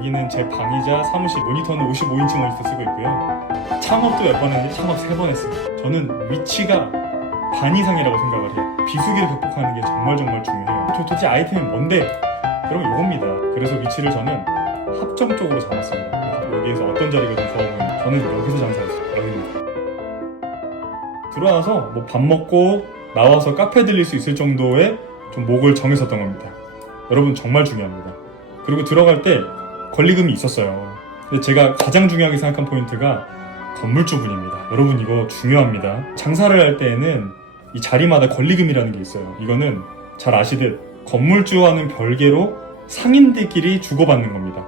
여기는 제 방이자 사무실, 모니터는 55인치 모니터 쓰고 있고요. 창업도 몇 번 했는데 창업 3번 했습니다. 저는 위치가 반 이상이라고 생각을 해요. 비수기를 극복하는 게 정말 중요해요. 도대체 아이템이 뭔데? 그럼 이겁니다. 그래서 위치를 저는 합정적으로 잡았습니다. 여기에서 어떤 자리가 더 좋아 보이는지 저는 여기서 장사했어요. 여기입니다. 들어와서 뭐 밥 먹고 나와서 카페 들릴 수 있을 정도의 좀 목을 정했었던 겁니다. 여러분 정말 중요합니다. 그리고 들어갈 때 권리금이 있었어요. 근데 제가 가장 중요하게 생각한 포인트가 건물주분입니다. 여러분 이거 중요합니다. 장사를 할 때에는 이 자리마다 권리금이라는 게 있어요. 이거는 잘 아시듯 건물주와는 별개로 상인들끼리 주고받는 겁니다.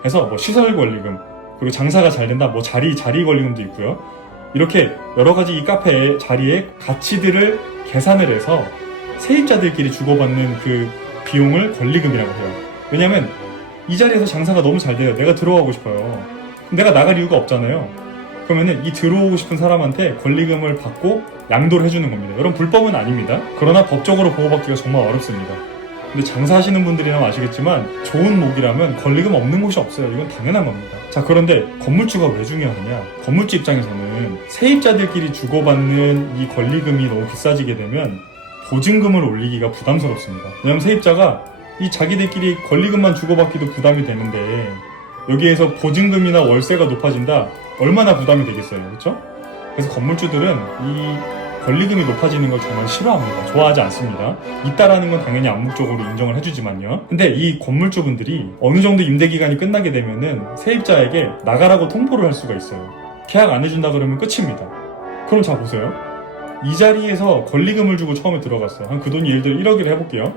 그래서 뭐 시설 권리금, 그리고 장사가 잘 된다, 뭐 자리 권리금도 있고요. 이렇게 여러 가지 이 카페의 자리의 가치들을 계산을 해서 세입자들끼리 주고받는 그 비용을 권리금이라고 해요. 왜냐면 이 자리에서 장사가 너무 잘 돼요. 내가 들어가고 싶어요. 그럼 내가 나갈 이유가 없잖아요. 그러면은 이 들어오고 싶은 사람한테 권리금을 받고 양도를 해주는 겁니다. 여러분 불법은 아닙니다. 그러나 법적으로 보호받기가 정말 어렵습니다. 근데 장사하시는 분들이라면 아시겠지만 좋은 목이라면 권리금 없는 곳이 없어요. 이건 당연한 겁니다. 자, 그런데 건물주가 왜 중요하냐? 건물주 입장에서는 세입자들끼리 주고받는 이 권리금이 너무 비싸지게 되면 보증금을 올리기가 부담스럽습니다. 왜냐면 세입자가 이 자기들끼리 권리금만 주고받기도 부담이 되는데 여기에서 보증금이나 월세가 높아진다? 얼마나 부담이 되겠어요. 그렇죠? 그래서 건물주들은 이 권리금이 높아지는 걸 정말 싫어합니다. 좋아하지 않습니다. 있다라는 건 당연히 암묵적으로 인정을 해주지만요. 근데 이 건물주분들이 어느 정도 임대기간이 끝나게 되면은 세입자에게 나가라고 통보를 할 수가 있어요. 계약 안 해준다 그러면 끝입니다. 그럼 자 보세요. 이 자리에서 권리금을 주고 처음에 들어갔어요. 한 그 돈이 예를 들어 1억이라 해볼게요.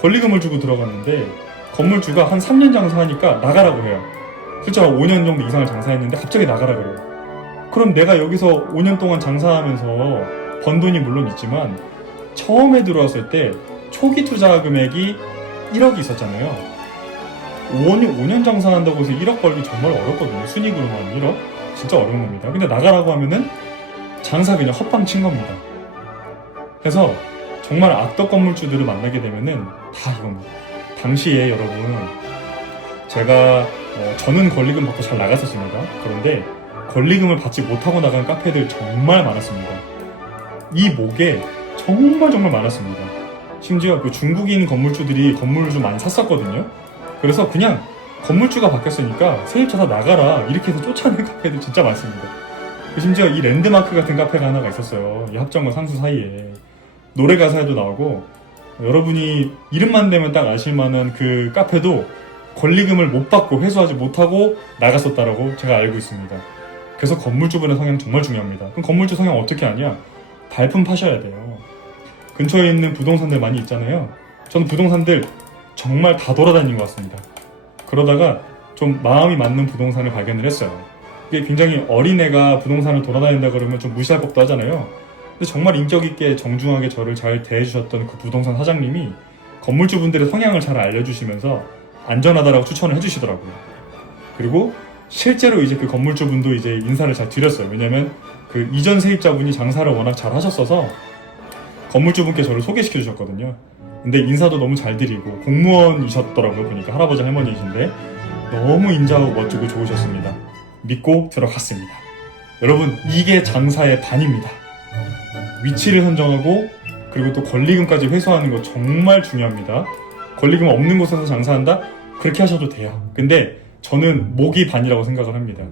권리금을 주고 들어갔는데 건물주가 한 3년 장사하니까 나가라고 해요. 실제로 5년 정도 이상을 장사했는데 갑자기 나가라 그래요. 그럼 내가 여기서 5년 동안 장사하면서 번 돈이 물론 있지만 처음에 들어왔을 때 초기 투자 금액이 1억이 있었잖아요. 5년 장사한다고 해서 1억 벌기 정말 어렵거든요. 순이익으로만 1억? 진짜 어려운 겁니다. 근데 나가라고 하면은 장사 그냥 헛방 친 겁니다. 그래서 정말 악덕 건물주들을 만나게 되면은 다 이겁니다. 당시에 여러분 제가 저는 권리금 받고 잘 나갔었습니다. 그런데 권리금을 받지 못하고 나간 카페들 정말 많았습니다. 이 목에 정말 많았습니다. 심지어 그 중국인 건물주들이 건물을 좀 많이 샀었거든요. 그래서 그냥 건물주가 바뀌었으니까 세입자 다 나가라 이렇게 해서 쫓아내는 카페들 진짜 많습니다. 심지어 이 랜드마크 같은 카페가 하나가 있었어요. 이 합정과 상수 사이에 노래 가사에도 나오고 여러분이 이름만 대면 딱 아실만한 그 카페도 권리금을 못 받고 회수하지 못하고 나갔었다라고 제가 알고 있습니다. 그래서 건물주분의 성향 정말 중요합니다. 그럼 건물주 성향 어떻게 하냐? 발품 파셔야 돼요. 근처에 있는 부동산들 많이 있잖아요. 저는 부동산들 정말 다 돌아다닌 것 같습니다. 그러다가 좀 마음이 맞는 부동산을 발견을 했어요. 이게 굉장히 어린애가 부동산을 돌아다닌다 그러면 좀 무시할 법도 하잖아요. 근데 정말 인격 있게 정중하게 저를 잘 대해주셨던 그 부동산 사장님이 건물주분들의 성향을 잘 알려주시면서 안전하다라고 추천을 해주시더라고요. 그리고 실제로 이제 그 건물주분도 이제 인사를 잘 드렸어요. 왜냐면 그 이전 세입자분이 장사를 워낙 잘 하셨어서 건물주분께 저를 소개시켜 주셨거든요. 근데 인사도 너무 잘 드리고 공무원이셨더라고요. 보니까 할아버지 할머니이신데 너무 인자하고 멋지고 좋으셨습니다. 믿고 들어갔습니다. 여러분 이게 장사의 반입니다. 위치를 선정하고 그리고 또 권리금까지 회수하는 거 정말 중요합니다. 권리금 없는 곳에서 장사한다? 그렇게 하셔도 돼요. 근데 저는 목이 반이라고 생각을 합니다.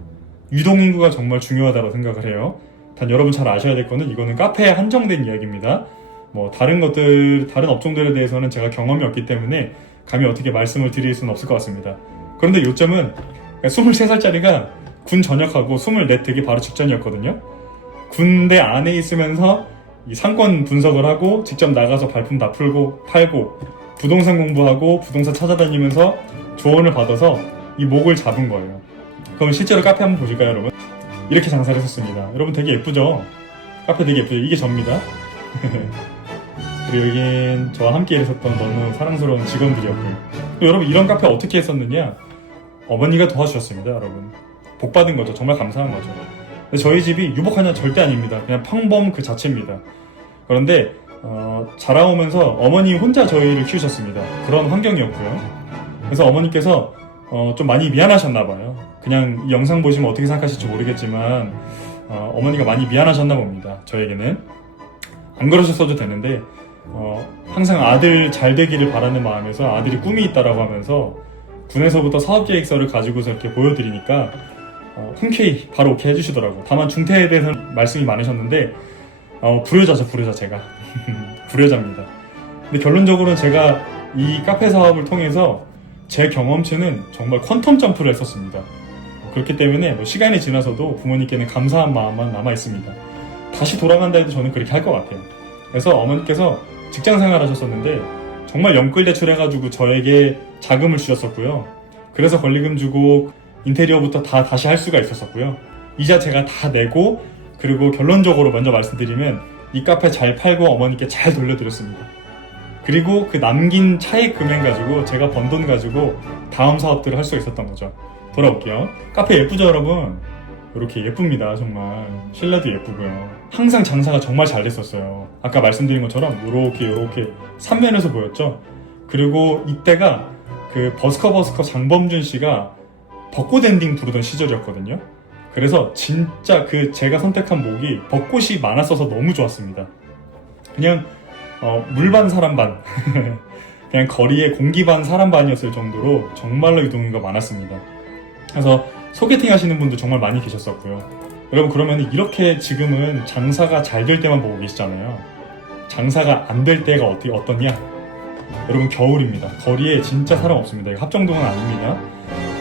유동인구가 정말 중요하다고 생각을 해요. 단 여러분 잘 아셔야 될 거는 이거는 카페에 한정된 이야기입니다. 뭐 다른 업종들에 대해서는 제가 경험이 없기 때문에 감히 어떻게 말씀을 드릴 수는 없을 것 같습니다. 그런데 요점은 23살짜리가 군 전역하고 24 되기 바로 직전이었거든요. 군대 안에 있으면서 이 상권 분석을 하고 직접 나가서 발품 다 풀고 팔고 부동산 공부하고 부동산 찾아다니면서 조언을 받아서 이 목을 잡은 거예요. 그럼 실제로 카페 한번 보실까요, 여러분? 이렇게 장사를 했었습니다. 여러분 되게 예쁘죠? 카페 되게 예쁘죠? 이게 접니다. 그리고 여긴 저와 함께 일했었던 너무 사랑스러운 직원들이었고요. 여러분 이런 카페 어떻게 했었느냐? 어머니가 도와주셨습니다, 여러분. 복 받은 거죠. 정말 감사한 거죠. 근데 저희 집이 유복한 년 절대 아닙니다. 그냥 평범 그 자체입니다. 그런데 자라오면서 어머니 혼자 저희를 키우셨습니다. 그런 환경이었고요. 그래서 어머니께서 좀 많이 미안하셨나봐요. 그냥 이 영상 보시면 어떻게 생각하실지 모르겠지만 어머니가 많이 미안하셨나 봅니다. 저에게는 안 그러셨어도 되는데 항상 아들 잘 되기를 바라는 마음에서 아들이 꿈이 있다라고 하면서 군에서부터 사업계획서를 가지고서 이렇게 보여드리니까 흔쾌히 바로 오케이 해주시더라고요. 다만 중퇴에 대해서는 말씀이 많으셨는데 불효자죠, 불효자. 제가 불효자입니다. 근데 결론적으로는 제가 이 카페 사업을 통해서 제 경험치는 정말 퀀텀 점프를 했었습니다. 그렇기 때문에 시간이 지나서도 부모님께는 감사한 마음만 남아있습니다. 다시 돌아간다 해도 저는 그렇게 할 것 같아요. 그래서 어머니께서 직장 생활 하셨었는데 정말 연끌 대출해가지고 저에게 자금을 주셨었고요. 그래서 권리금 주고 인테리어부터 다 다시 할 수가 있었었고요. 이자 제가 다 내고, 그리고 결론적으로 먼저 말씀드리면 이 카페 잘 팔고 어머니께 잘 돌려드렸습니다. 그리고 그 남긴 차익 금액 가지고 제가 번 돈 가지고 다음 사업들을 할 수가 있었던 거죠. 돌아올게요. 카페 예쁘죠, 여러분? 이렇게 예쁩니다. 정말 실내도 예쁘고요. 항상 장사가 정말 잘 됐었어요. 아까 말씀드린 것처럼 요렇게 3면에서 보였죠. 그리고 이때가 그 버스커 장범준 씨가 벚꽃 엔딩 부르던 시절이었거든요. 그래서 진짜 그 제가 선택한 목이 벚꽃이 많았어서 너무 좋았습니다. 그냥 물반 사람반 그냥 거리에 공기반 사람반이었을 정도로 정말로 유동인구가 많았습니다. 그래서 소개팅 하시는 분도 정말 많이 계셨었고요. 여러분, 그러면 이렇게 지금은 장사가 잘 될 때만 보고 계시잖아요. 장사가 안 될 때가 어떠냐? 여러분, 겨울입니다. 거리에 진짜 사람 없습니다. 이거 합정동은 아닙니다.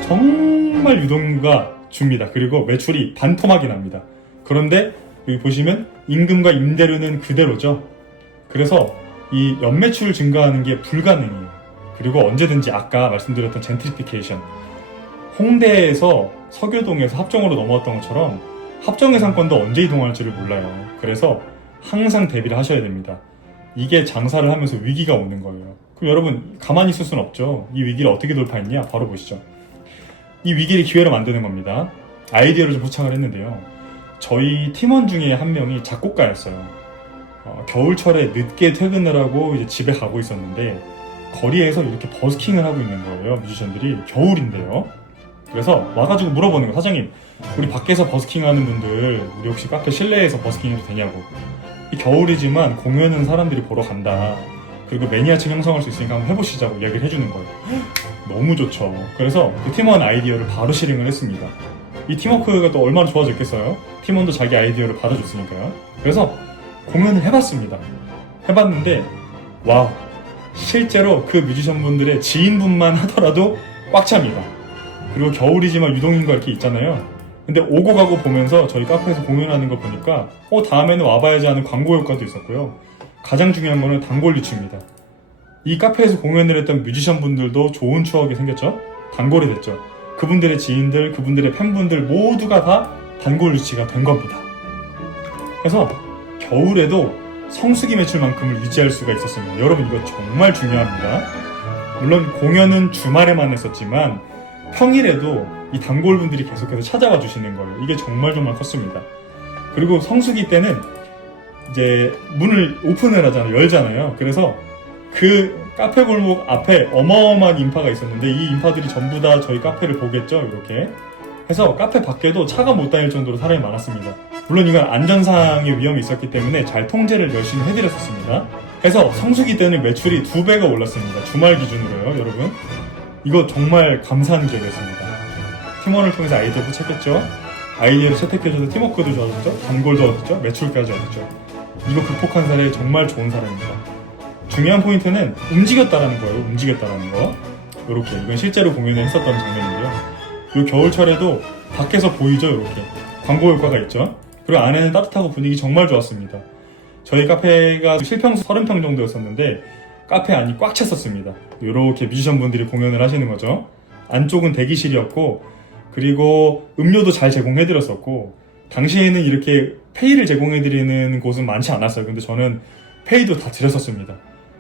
정말 유동인구가 줍니다. 그리고 매출이 반토막이 납니다. 그런데 여기 보시면 임금과 임대료는 그대로죠. 그래서 이 연매출 증가하는 게 불가능해요. 그리고 언제든지 아까 말씀드렸던 젠트리피케이션, 홍대에서 서교동에서 합정으로 넘어왔던 것처럼 합정의 상권도 언제 이동할지를 몰라요. 그래서 항상 대비를 하셔야 됩니다. 이게 장사를 하면서 위기가 오는 거예요. 그럼 여러분, 가만히 있을 수는 없죠. 이 위기를 어떻게 돌파했냐? 바로 보시죠. 이 위기를 기회로 만드는 겁니다. 아이디어를 좀 포착을 했는데요. 저희 팀원 중에 한 명이 작곡가였어요. 겨울철에 늦게 퇴근을 하고 이제 집에 가고 있었는데 거리에서 이렇게 버스킹을 하고 있는 거예요. 뮤지션들이. 겨울인데요. 그래서 와가지고 물어보는 거예요. 사장님, 우리 밖에서 버스킹하는 분들 우리 혹시 카페 실내에서 버스킹해도 되냐고. 이 겨울이지만 공연은 사람들이 보러 간다. 그리고 매니아층 형성할 수 있으니까 한번 해보시자고 이야기를 해주는 거예요. 너무 좋죠. 그래서 그 팀원 아이디어를 바로 실행을 했습니다. 이 팀워크가 또 얼마나 좋아졌겠어요? 팀원도 자기 아이디어를 받아줬으니까요. 그래서 공연을 해봤습니다. 해봤는데 와우, 실제로 그 뮤지션분들의 지인분만 하더라도 꽉 찹니다. 그리고 겨울이지만 유동인구가 이렇게 있잖아요. 근데 오고 가고 보면서 저희 카페에서 공연하는 거 보니까 다음에는 와봐야지 하는 광고 효과도 있었고요. 가장 중요한 거는 단골 유치입니다. 이 카페에서 공연을 했던 뮤지션분들도 좋은 추억이 생겼죠. 단골이 됐죠. 그분들의 지인들, 그분들의 팬분들 모두가 다 단골 유치가 된 겁니다. 그래서 겨울에도 성수기 매출만큼을 유지할 수가 있었습니다. 여러분, 이거 정말 중요합니다. 물론 공연은 주말에만 했었지만 평일에도 이 단골분들이 계속해서 찾아와 주시는 거예요. 이게 정말 컸습니다. 그리고 성수기 때는 이제 문을 오픈을 하잖아요. 열잖아요. 그래서 그 카페 골목 앞에 어마어마한 인파가 있었는데 이 인파들이 전부 다 저희 카페를 보겠죠. 이렇게 해서 카페 밖에도 차가 못 다닐 정도로 사람이 많았습니다. 물론 이건 안전상의 위험이 있었기 때문에 잘 통제를 열심히 해드렸었습니다. 그래서 성수기 때는 매출이 2배가 올랐습니다. 주말 기준으로요, 여러분. 이거 정말 감사한 기억이었습니다. 팀원을 통해서 아이디어 포착했죠. 아이디어를 채택해줘서 팀워크도 좋아졌죠. 단골도 얻었죠. 매출까지 얻었죠. 이거 극복한 사례 정말 좋은 사례입니다. 중요한 포인트는 움직였다라는 거예요. 움직였다라는 거. 요렇게. 이건 실제로 공연을 했었던 장면인데요. 요 겨울철에도 밖에서 보이죠. 요렇게. 광고 효과가 있죠. 그리고 안에는 따뜻하고 분위기 정말 좋았습니다. 저희 카페가 실평수 30평 정도였었는데 카페 안이 꽉 찼었습니다. 요렇게 뮤지션분들이 공연을 하시는 거죠. 안쪽은 대기실이었고, 그리고 음료도 잘 제공해드렸었고, 당시에는 이렇게 페이를 제공해드리는 곳은 많지 않았어요. 근데 저는 페이도 다 드렸었습니다.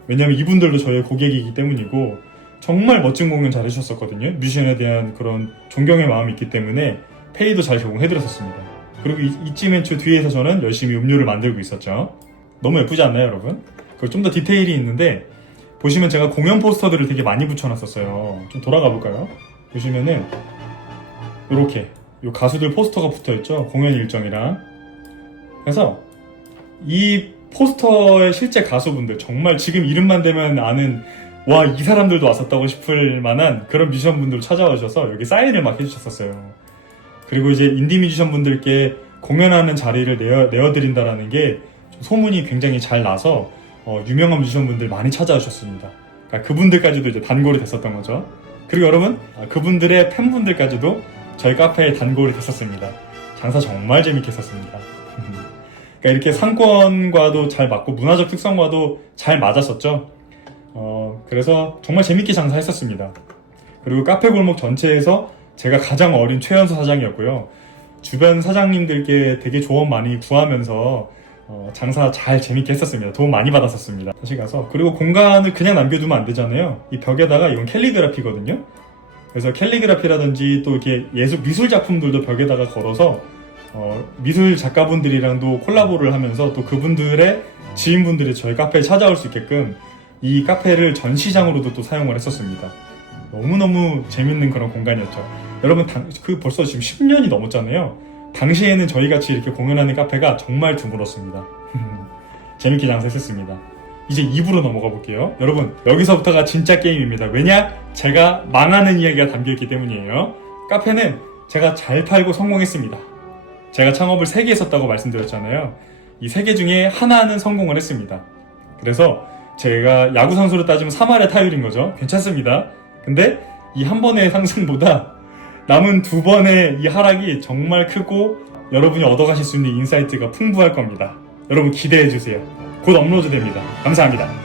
왜냐면 이분들도 저의 고객이기 때문이고 정말 멋진 공연 잘 해주셨었거든요. 뮤지션에 대한 그런 존경의 마음이 있기 때문에 페이도 잘 제공해드렸었습니다. 그리고 이쯤에 뒤에서 저는 열심히 음료를 만들고 있었죠. 너무 예쁘지 않나요, 여러분? 그리고 좀 더 디테일이 있는데 보시면 제가 공연 포스터들을 되게 많이 붙여놨었어요. 좀 돌아가 볼까요? 보시면은 이렇게 요 가수들 포스터가 붙어있죠. 공연 일정이랑. 그래서 이 포스터의 실제 가수분들, 정말 지금 이름만 대면 아는, 와, 이 사람들도 왔었다고 싶을 만한 그런 뮤지션분들 찾아와 주셔서 여기 사인을 막 해주셨었어요. 그리고 이제 인디 뮤지션분들께 공연하는 자리를 내어드린다라는 게 소문이 굉장히 잘 나서 유명한 뮤지션분들 많이 찾아오셨습니다. 그러니까 그분들까지도 이제 단골이 됐었던 거죠. 그리고 여러분, 그분들의 팬분들까지도 저희 카페에 단골이 됐었습니다. 장사 정말 재밌게 했었습니다. 그러니까 이렇게 상권과도 잘 맞고 문화적 특성과도 잘 맞았었죠. 그래서 정말 재밌게 장사했었습니다. 그리고 카페 골목 전체에서 제가 가장 어린 최연소 사장이었고요. 주변 사장님들께 되게 조언 많이 구하면서 장사 잘 재밌게 했었습니다. 도움 많이 받았었습니다. 다시 가서. 그리고 공간을 그냥 남겨두면 안 되잖아요. 이 벽에다가 이건 캘리그라피거든요. 그래서 캘리그라피라든지 또 이렇게 미술 작품들도 벽에다가 걸어서 미술 작가분들이랑도 콜라보를 하면서 또 그분들의 지인분들이 저희 카페에 찾아올 수 있게끔 이 카페를 전시장으로도 또 사용을 했었습니다. 너무너무 재밌는 그런 공간이었죠. 여러분, 벌써 지금 10년이 넘었잖아요. 당시에는 저희같이 이렇게 공연하는 카페가 정말 드물었습니다. 재밌게 장사했었습니다. 이제 2부로 넘어가 볼게요. 여러분, 여기서부터가 진짜 게임입니다. 왜냐? 제가 망하는 이야기가 담겨있기 때문이에요. 카페는 제가 잘 팔고 성공했습니다. 제가 창업을 3개 했었다고 말씀드렸잖아요. 이 3개 중에 하나는 성공을 했습니다. 그래서 제가 야구 선수로 따지면 3할의 타율인 거죠. 괜찮습니다. 근데 이 한 번의 상승보다 남은 2번의 이 하락이 정말 크고 여러분이 얻어가실 수 있는 인사이트가 풍부할 겁니다. 여러분 기대해주세요. 곧 업로드 됩니다. 감사합니다.